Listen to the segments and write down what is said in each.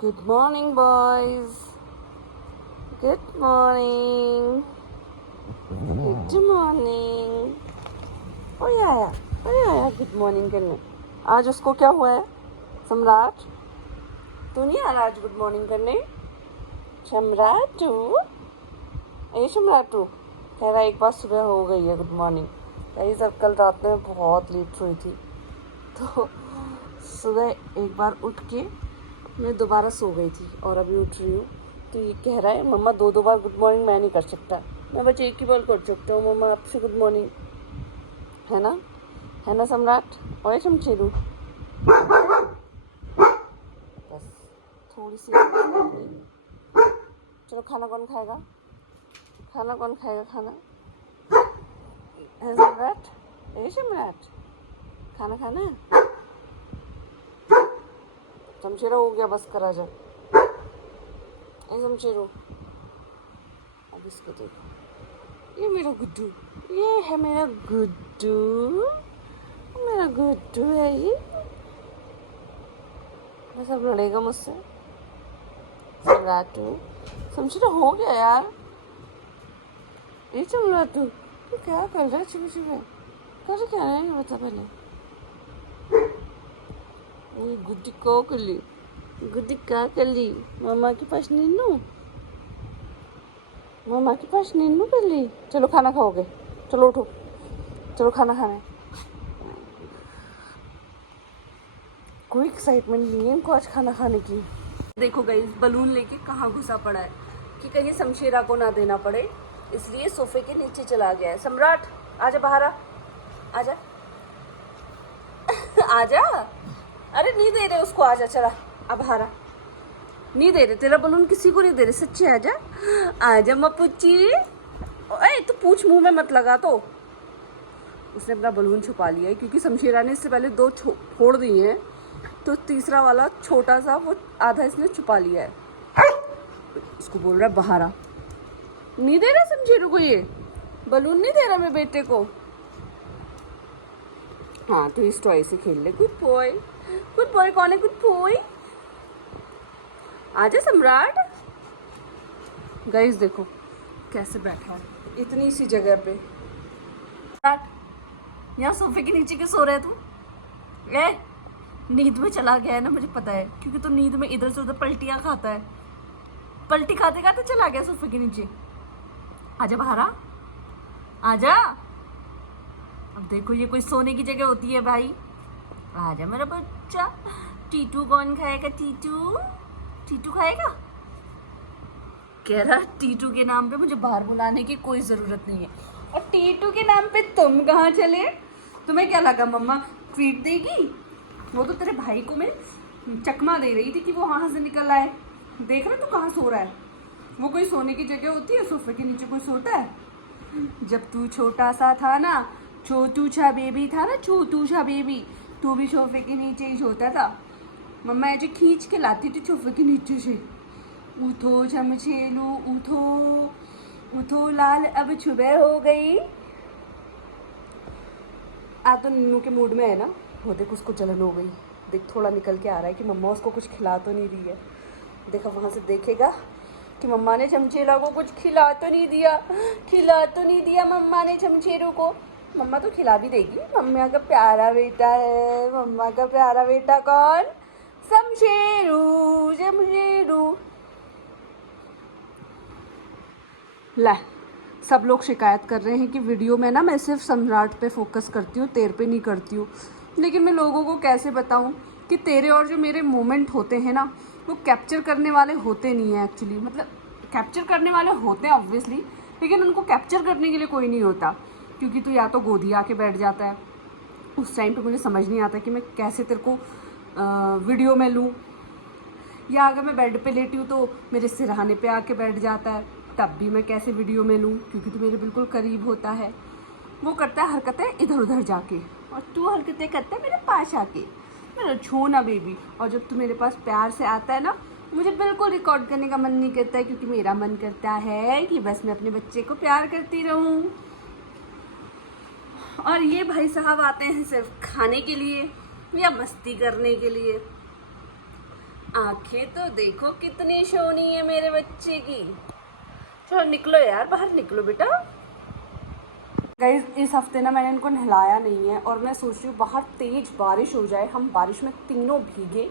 Good morning, boys. Good morning. Good morning. कोई आया good morning करने। आज उसको क्या हुआ है? सम्राट, तू नहीं आ रहा आज गुड मॉर्निंग करने? सम्राट कह रहा एक बार सुबह हो गई है गुड मॉर्निंग। कहीं सर कल रात में बहुत लेट हुई थी तो सुबह एक बार उठ के मैं दोबारा सो गई थी और अभी उठ रही हूँ। तो ये कह रहा है मम्मा दो बार गुड मॉर्निंग मैं नहीं कर सकता, मैं बस एक ही बार कर सकता हूँ मम्मा आपसे गुड मॉर्निंग। है ना सम्राट? और शमशेरू बस थोड़ी सी। चलो खाना कौन खाएगा? खाना है सम्राट खाना खाना है? शमशेरा हो गया, बस करा जा। शमशेरू अब इसको देखो, ये मेरा गुड्डू, ये है मेरा गुड्डू है ये। बस अब लड़ेगा मुझसे। सम्राटू शमशेरा हो गया यार। ये सम्राटू तू क्या कर रहा है? सुबह कर क्या रहा है ये बता पहले। गुड्डी क्या कर ली? मामा के पास नीनू कर ली। चलो खाना खाओगे, चलो उठो, चलो खाना खाना। कोई एक्साइटमेंट नहीं है इनको आज खाना खाने की। देखो गाइस, बलून लेके कहाँ घुसा पड़ा है कि कहीं शमशेरा को ना देना पड़े, इसलिए सोफे के नीचे चला गया है। सम्राट आजा बाहर, आजा आजा। अरे नहीं दे रहे उसको, आजा चला अब बाहर। नहीं दे रहे तेरा बलून, किसी को नहीं दे रहे सच्ची। आजा मपुच्ची। ए तू पूछ मुंह में मत लगा। तो उसने अपना बलून छुपा लिया है क्योंकि शमशेरा ने इससे पहले दो फोड़ दिए हैं, तो तीसरा वाला छोटा सा वो आधा इसने छुपा लिया है। इसको बोल रहा है बाहर आ। नहीं दे रहा शमशेरू को, ये बलून नहीं दे रहा मेरे बेटे को। हाँ तो इस टॉय से खेल ले। गुड बॉय कौन है? गुड बॉय आजा सम्राट। गाइस देखो कैसे बैठा है इतनी सी जगह पे। यहाँ सोफे के नीचे क्यों सो रहे तू? नींद में चला गया है ना, मुझे पता है, क्योंकि तू नींद में इधर से उधर पलटियां खाता है। पलटी खाते खाते चला गया सोफे के नीचे। आजा बाहर आजा। अब देखो ये कोई सोने की जगह होती है भाई। आजा मेरा बच्चा। टीटू कौन खाएगा? टीटू खाएगा? कह रहा टीटू के नाम पे मुझे बाहर बुलाने की कोई जरूरत नहीं है। और टीटू के नाम पे तुम कहाँ चले? तुम्हें क्या लगा मम्मा ट्रीट देगी? वो तो तेरे भाई को मैं चकमा दे रही थी कि वो वहां से निकल आए। देख रहा तू कहाँ सो रहा है? वो कोई सोने की जगह होती है? सोफे के नीचे कोई सोता है? जब तू छोटा सा था ना, छोटू सा बेबी, तू भी सोफे के नीचे ही सोता था। मम्मा ऐसे खींच के लाती थी सोफे के नीचे से। उठो शमशेरू उठो लाल, अब सुबह हो गई। आप तो नीनू के मूड में है ना। वो देख उसको जलन हो गई, देख थोड़ा निकल के आ रहा है कि मम्मा उसको कुछ खिला तो नहीं रही है। देखा वहाँ से देखेगा कि मम्मा ने शमशेरा को कुछ खिला तो नहीं दिया मम्मा ने शमशेरू को। मम्मा तो खिला भी देगी, मम्मा का प्यारा बेटा है। मम्मा का प्यारा बेटा कौन? शमशेरू। ला सब लोग शिकायत कर रहे हैं कि वीडियो में ना मैं सिर्फ सम्राट पे फोकस करती हूँ, तेरे पे नहीं करती हूँ। लेकिन मैं लोगों को कैसे बताऊँ कि तेरे और जो मेरे मोमेंट होते हैं ना, वो कैप्चर करने वाले होते नहीं हैं एक्चुअली। मतलब कैप्चर करने वाले होते हैं ऑब्वियसली, लेकिन उनको कैप्चर करने के लिए कोई नहीं होता, क्योंकि तू या तो गोदी आके बैठ जाता है। उस टाइम पे मुझे समझ नहीं आता कि मैं कैसे तेरे को वीडियो में लूँ, या अगर मैं बेड पे लेटी हूँ तो मेरे सिरहाने पे आके बैठ जाता है, तब भी मैं कैसे वीडियो में लूँ, क्योंकि तू मेरे बिल्कुल करीब होता है। वो करता है हरकतें इधर उधर जाके, और तू हरकतें करता है मेरे पास आके। मेरा छूना बेबी। और जब तू मेरे पास प्यार से आता है ना, मुझे बिल्कुल रिकॉर्ड करने का मन नहीं करता है, क्योंकि मेरा मन करता है कि बस मैं अपने बच्चे को प्यार करती रहूं। और ये भाई साहब आते हैं सिर्फ खाने के लिए या मस्ती करने के लिए। आंखें तो देखो कितनी सोनी है मेरे बच्चे की। चलो निकलो यार, बाहर निकलो बेटा। गाइस इस हफ्ते ना मैंने इनको नहलाया नहीं है और मैं सोच रही हूँ बाहर तेज बारिश हो जाए, हम बारिश में तीनों भीगे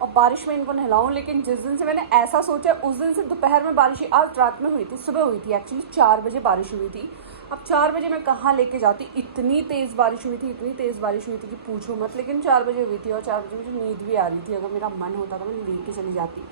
और बारिश में इनको नहलाऊं। लेकिन जिस दिन से मैंने ऐसा सोचा उस दिन से दोपहर में बारिश, आज रात में हुई थी, सुबह हुई थी एक्चुअली 4 बजे बारिश हुई थी। अब 4 बजे मैं कहाँ लेके जाती, इतनी तेज़ बारिश हुई थी, इतनी तेज़ बारिश हुई थी कि पूछो मत। लेकिन 4 बजे हुई थी और 4 बजे मुझे नींद भी आ रही थी। अगर मेरा मन होता तो मैं लेके चली जाती।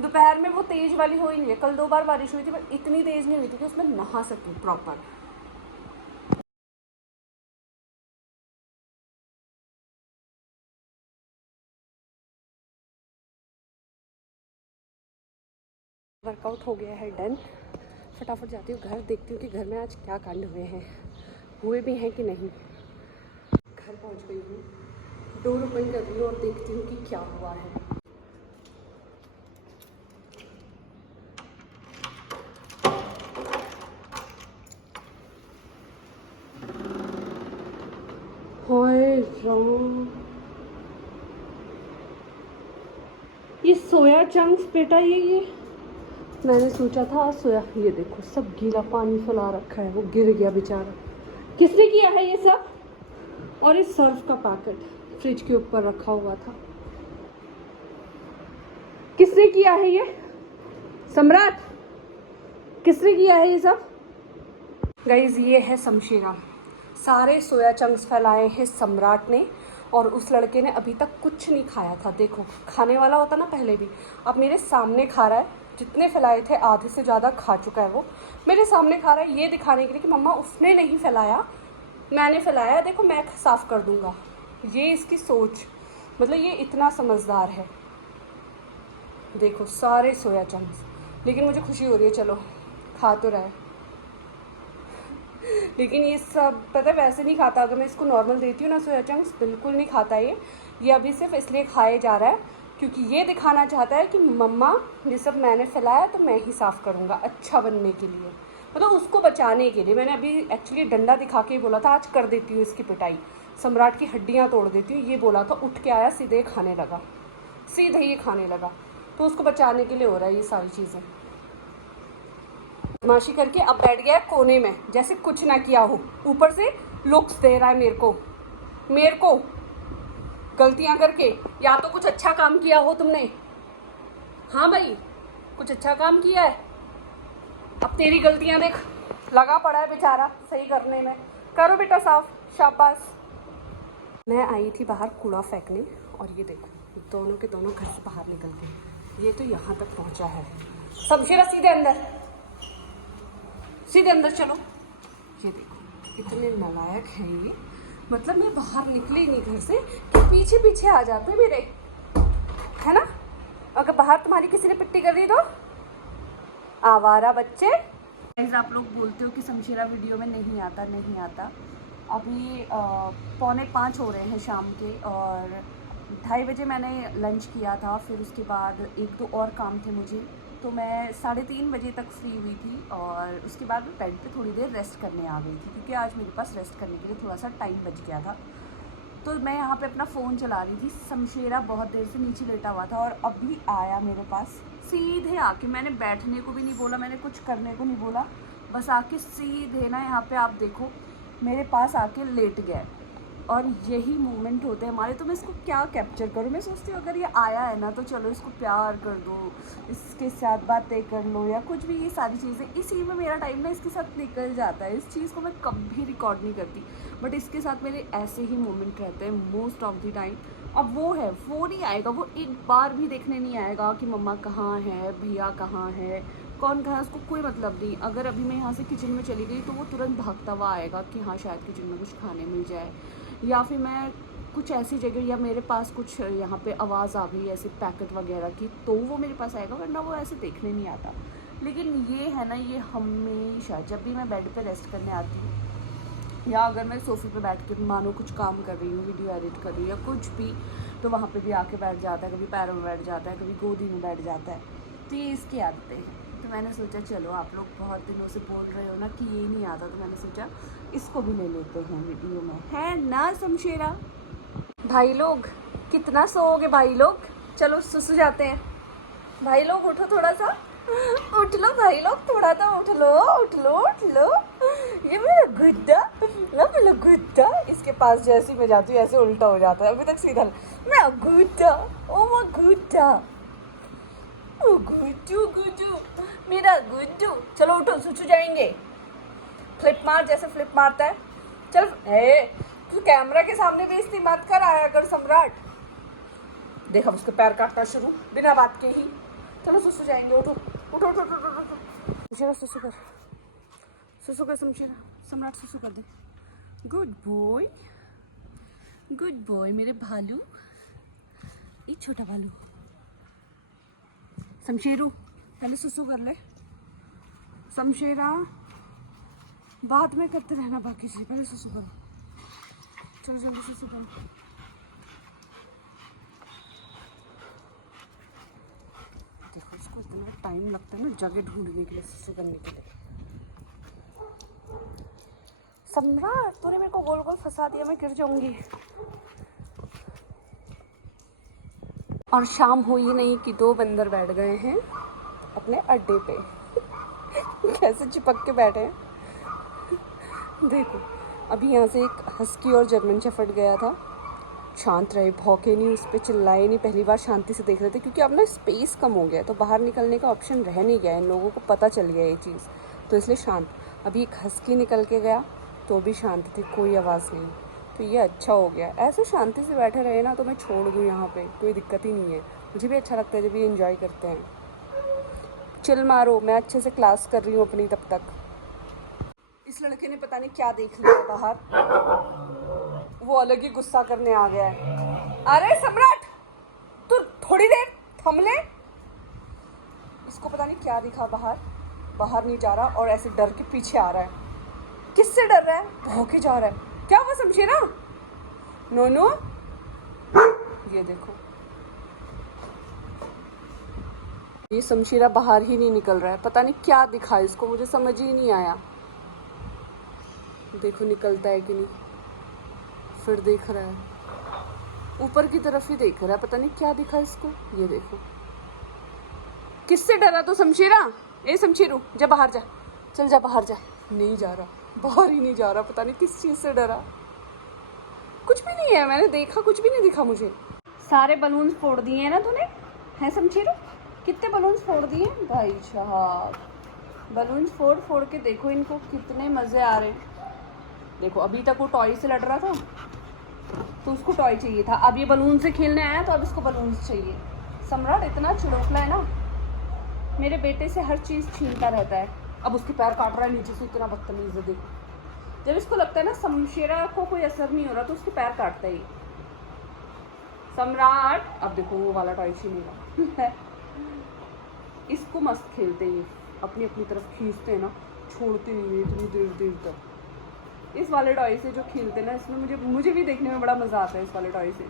दोपहर में वो तेज़ वाली हो ही नहीं है। कल 2 बार बारिश हुई थी पर इतनी तेज़ नहीं हुई थी कि उसमें नहा सकूँ प्रॉपर। वर्कआउट हो गया है डन। फटाफट जाती हूँ घर, देखती हूँ कि घर में आज क्या कांड हुए हैं, हुए भी हैं कि नहीं। घर पहुँच गई हूँ, डोर ओपन कर रही हूँ और देखती हूँ कि क्या हुआ है। हाय राम, ये सोया चंक्स बेटा, ये मैंने सोचा था आज सोया, ये देखो सब गीला पानी फैला रखा है, वो गिर गया बेचारा। किसने किया है ये सब? और इस सर्फ का पैकेट फ्रिज के ऊपर रखा हुआ था, किसने किया है ये? सम्राट, किसने किया है ये सब? गाइज ये है शमशेरा, सारे सोया चंक्स फैलाए हैं सम्राट ने, और उस लड़के ने अभी तक कुछ नहीं खाया था। देखो खाने वाला होता ना पहले भी, अब मेरे सामने खा रहा है। जितने फैलाए थे आधे से ज़्यादा खा चुका है वो, मेरे सामने खा रहा है, ये दिखाने के लिए कि मम्मा उसने नहीं फैलाया, मैंने फैलाया, देखो मैं साफ़ कर दूँगा। ये इसकी सोच, मतलब ये इतना समझदार है। देखो सारे सोया चंक्स, लेकिन मुझे खुशी हो रही है, चलो खा तो रहा है। लेकिन ये सब पता है वैसे नहीं खाता, अगर मैं इसको नॉर्मल देती हूँ ना सोया चंक्स, बिल्कुल नहीं खाता ये अभी सिर्फ इसलिए खाए जा रहा है क्योंकि ये दिखाना चाहता है कि मम्मा ये सब मैंने फैलाया तो मैं ही साफ़ करूँगा, अच्छा बनने के लिए, मतलब उसको बचाने के लिए। मैंने अभी एक्चुअली डंडा दिखा के बोला था आज कर देती हूँ इसकी पिटाई, सम्राट की हड्डियाँ तोड़ देती हूँ, ये बोला था। उठ के आया, सीधे खाने लगा, सीधे ये खाने लगा। तो उसको बचाने के लिए हो रहा है ये सारी चीज़ें। बदमाशी करके अब बैठ गया कोने में जैसे कुछ ना किया हो, ऊपर से लुक्स दे रहा है मेरे को गलतियां करके। या तो कुछ अच्छा काम किया हो तुमने, हाँ भाई कुछ अच्छा काम किया है, अब तेरी गलतियां देख, लगा पड़ा है बेचारा सही करने में। करो बेटा साफ, शाबाश। मैं आई थी बाहर कूड़ा फेंकने और ये देखो दोनों के दोनों घर से बाहर निकल के ये तो यहाँ तक पहुँचा है। शमशेरा सीधे अंदर, सीधे अंदर चलो। ये देखो इतने नालायक हैं ये, मतलब मैं बाहर निकली नहीं घर से कि पीछे पीछे आ जाते मेरे, है ना। अगर बाहर तुम्हारी किसी ने पिट्टी कर दी तो आवारा बच्चे। आप लोग बोलते हो कि शमशेरा वीडियो में नहीं आता। अभी 4:45 हो रहे हैं शाम के और 2:30 बजे मैंने लंच किया था, फिर उसके बाद 1-2 और काम थे मुझे, तो मैं 3:30 बजे तक फ्री हुई थी और उसके बाद मैं बेड पे थोड़ी देर रेस्ट करने आ गई थी क्योंकि आज मेरे पास रेस्ट करने के लिए थोड़ा सा टाइम बच गया था। तो मैं यहाँ पे अपना फ़ोन चला रही थी, शमशेरा बहुत देर से नीचे लेटा हुआ था और अभी आया मेरे पास, सीधे आके, मैंने बैठने को भी नहीं बोला, मैंने कुछ करने को नहीं बोला, बस आके सीधे ना यहाँ पे आप देखो मेरे पास आके लेट गया। और यही मोमेंट होते हैं हमारे, तो मैं इसको क्या कैप्चर करूँ। मैं सोचती हूँ अगर ये आया है ना तो चलो इसको प्यार कर दो, इसके साथ बातें कर लो या कुछ भी, ये सारी चीज़ें, इसी में मेरा टाइम ना इसके साथ निकल जाता है। इस चीज़ को मैं कभी रिकॉर्ड नहीं करती, बट इसके साथ मेरे ऐसे ही मोमेंट रहते हैं मोस्ट ऑफ द टाइम। अब वो नहीं आएगा, वो एक बार भी देखने नहीं आएगा कि मम्मा कहाँ है, भैया कहाँ है, कौन कहाँ है, उसको कोई मतलब नहीं। अगर अभी मैं यहाँ से किचन में चली गई तो वो तुरंत भागता हुआ आएगा कि हाँ शायद किचन में कुछ खाने मिल जाए, या फिर मैं कुछ ऐसी जगह, या मेरे पास कुछ यहाँ पे आवाज़ आ गई ऐसे पैकेट वगैरह की, तो वो मेरे पास आएगा, वरना वो ऐसे देखने नहीं आता। लेकिन ये है ना, ये हमेशा जब भी मैं बेड पे रेस्ट करने आती हूँ या अगर मैं सोफे पे बैठ के मानो कुछ काम कर रही हूँ, वीडियो एडिट कर रही हूँ या कुछ भी, तो वहाँ पे भी आके बैठ जाता है, कभी पैरों में बैठ जाता है, कभी गोदी में बैठ जाता है। तो ये इसकी आदतें हैं। तो मैंने सोचा चलो आप लोग बहुत दिनों से बोल रहे हो ना कि ये नहीं आता, तो मैंने सोचा इसको भी ले लेते हैं वीडियो में, है ना शमशेरा। भाई लोग कितना सोओगे भाई लोग, चलो सुसु जाते हैं। भाई लोग उठो थोड़ा सा, उठ लो भाई लोग, थोड़ा तो उठ लो उठ लो उठ लो। ये मेरा गुड्डा, इसके पास जैसे ही मैं जाती हूँ ऐसे उल्टा हो जाता है, अभी तक सीधा। मैं गुड्डा, ओ माय गुड्डा, ओ गुड्डू गुड्डू, मेरा गुड्डू। चलो उठो, सुसु जाएंगे। फ्लिप मार, जैसे फ्लिप मारता है। चल तू कैमरा के सामने बेइज्जती मत कर आया कर सम्राट। देखा उसके पैर काटना शुरू बिना बात के ही। चलो सुसु जाएंगे, उठो उठो उठो उठो उठो। शमशेरा सुसु कर, सुसु कर शमशेरा, सम्राट सुसु कर दे। गुड बॉय मेरे भालू, ये छोटा भालू। शमशेरू पहले सुसु कर ले। शमशेरा बाद में करते रहना बाकी चीज, पहले सुसु करो। चलो जल्दी सुसु करो। देखो इसको इतना टाइम लगता है ना जगह ढूंढने के लिए, सुसु करने के लिए। सम्राट तूने मेरे को गोल गोल फंसा दिया, मैं गिर जाऊंगी। और शाम हुई नहीं कि 2 बंदर बैठ गए हैं अपने अड्डे पे। कैसे चिपक के बैठे हैं देखो। अभी यहाँ से एक हस्की और जर्मन शेफर्ड गया था, शांत रहे, भौंके नहीं, उस पर चिल्लाए नहीं। पहली बार शांति से देख रहे थे क्योंकि अब ना स्पेस कम हो गया, तो बाहर निकलने का ऑप्शन रह नहीं गया, इन लोगों को पता चल गया ये चीज़, तो इसलिए शांत। अभी एक हस्की निकल के गया तो भी शांत थे, कोई आवाज़ नहीं, तो ये अच्छा हो गया। ऐसे शांति से बैठे रहे ना तो मैं छोड़ दूँ यहाँ पे, कोई दिक्कत ही नहीं है। मुझे भी अच्छा लगता है जब ये इन्जॉय करते हैं। चिल मारो, मैं अच्छे से क्लास कर रही हूँ अपनी तब तक। इस लड़के ने पता नहीं क्या देख लिया बाहर, वो अलग ही गुस्सा करने आ गया है। अरे सम्राट तू थोड़ी देर थम ले। इसको पता नहीं क्या दिखा बाहर, बाहर नहीं जा रहा और ऐसे डर के पीछे आ रहा है। किससे डर रहा है? भौंके जा रहा है। क्या हुआ शमशेरा? नोनो ये देखो, ये शमशेरा बाहर ही नहीं निकल रहा है, पता नहीं क्या दिखा इसको, मुझे समझ ही नहीं आया। देखो निकलता है कि नहीं, फिर देख रहा है ऊपर की तरफ ही देख रहा है, पता नहीं क्या दिखा इसको। ये देखो, किससे डरा तो शमशेरा? ए शमशेरू जा बाहर जा, चल जा बाहर जा। नहीं जा रहा, बाहर ही नहीं जा रहा, पता नहीं किस चीज़ से डरा। कुछ भी नहीं है, मैंने देखा कुछ भी नहीं दिखा मुझे। सारे बलून्स फोड़ दिए हैं ना तूने, है शमशेरू? कितने बलून्स फोड़ दिए भाई साहब? बलून्स फोड़ फोड़ के देखो इनको कितने मज़े आ रहे हैं। देखो अभी तक वो टॉय से लड़ रहा था तो उसको टॉय चाहिए था, अब ये बलून से खेलने आया तो अब इसको बलून्स चाहिए। सम्राट इतना चिड़ोकला है ना, मेरे बेटे से हर चीज़ छीनता रहता है। अब उसके पैर काट रहा है नीचे से, इतना बदतमीज है। देखो जब इसको लगता है ना शमशेरा को कोई असर नहीं हो रहा तो उसके पैर काटता ही सम्राट। अब देखो वो वाला टॉय छीनेगा। इसको मस्त खेलते ही अपनी अपनी तरफ खींचते हैं ना, छोड़ते नहीं इतनी देर देर तक। इस वाले टॉय से जो खेलते ना, इसमें मुझे भी देखने में बड़ा मज़ा आता है इस वाले टॉय से।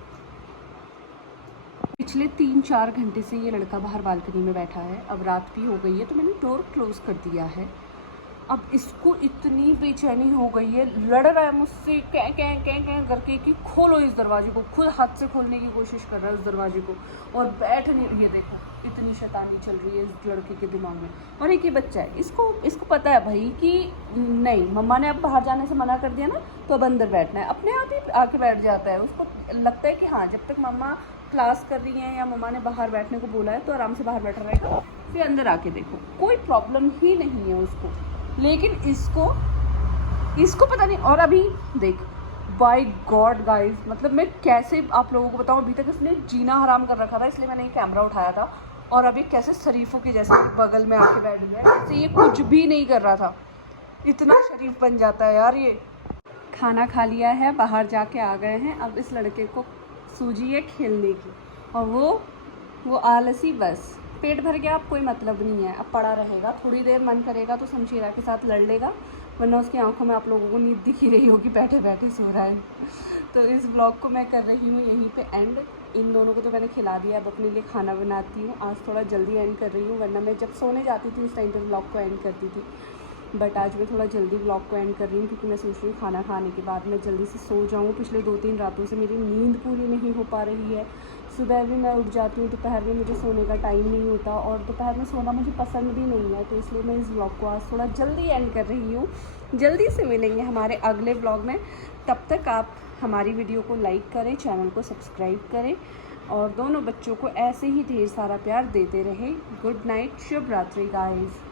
पिछले 3-4 घंटे से ये लड़का बाहर बालकनी में बैठा है। अब रात भी हो गई है तो मैंने डोर क्लोज़ कर दिया है। अब इसको इतनी बेचैनी हो गई है, लड़ रहा है मुझसे कै कै कै कै करके कि खोलो इस दरवाजे को। खुद हाथ से खोलने की कोशिश कर रहा है उस दरवाजे को और बैठ नहीं रही है। देखो इतनी शैतानी चल रही है इस लड़के के दिमाग में। और एक ही बच्चा है, इसको पता है भाई कि नहीं, मम्मा ने अब बाहर जाने से मना कर दिया ना तो अब अंदर बैठना है। अपने आप ही आके बैठ जाता है। उसको लगता है कि हाँ जब तक मम्मा क्लास कर रही हैं या मम्मा ने बाहर बैठने को बोला है तो आराम से बाहर बैठा रहेगा। फिर अंदर आके देखो कोई प्रॉब्लम ही नहीं है उसको। लेकिन इसको पता नहीं। और अभी देख, बाय गॉड गाइस, मतलब मैं कैसे आप लोगों को बताऊं, अभी तक इसने जीना हराम कर रखा था, इसलिए मैंने ये कैमरा उठाया था। और अभी कैसे शरीफों की जैसे बगल में आके बैठ गया है, जैसे ये कुछ भी नहीं कर रहा था। इतना शरीफ बन जाता है यार ये। खाना खा लिया है, बाहर जाके आ गए हैं। अब इस लड़के को सूझी है खेलने की और वो आलसी, बस पेट भर गया, अब कोई मतलब नहीं है, अब पड़ा रहेगा। थोड़ी देर मन करेगा तो शमशेरा के साथ लड़ लेगा, वरना उसकी आंखों में आप लोगों को नींद दिख ही रही होगी, बैठे बैठे सो रहा है। तो इस ब्लॉग को मैं कर रही हूँ यहीं पे एंड। इन दोनों को तो मैंने खिला दिया, अब अपने लिए खाना बनाती हूँ। आज थोड़ा जल्दी एंड कर रही हूँ, वरना मैं जब सोने जाती थी उस टाइम पर ब्लॉग को एंड करती थी। बट आज मैं थोड़ा जल्दी ब्लॉग को एंड कर रही हूँ क्योंकि मैं सोच रही हूँ खाना खाने के बाद मैं जल्दी से सो जाऊँ। पिछले 2-3 रातों से मेरी नींद पूरी नहीं हो पा रही है, सुबह भी मैं उठ जाती हूँ, दोपहर में मुझे सोने का टाइम नहीं होता और दोपहर में सोना मुझे पसंद भी नहीं है, तो इसलिए मैं इस व्लॉग को आज थोड़ा जल्दी एंड कर रही हूँ। जल्दी से मिलेंगे हमारे अगले व्लॉग में, तब तक आप हमारी वीडियो को लाइक करें, चैनल को सब्सक्राइब करें और दोनों बच्चों को ऐसे ही ढेर सारा प्यार देते रहें। गुड नाइट, शुभ रात्रि गाइस।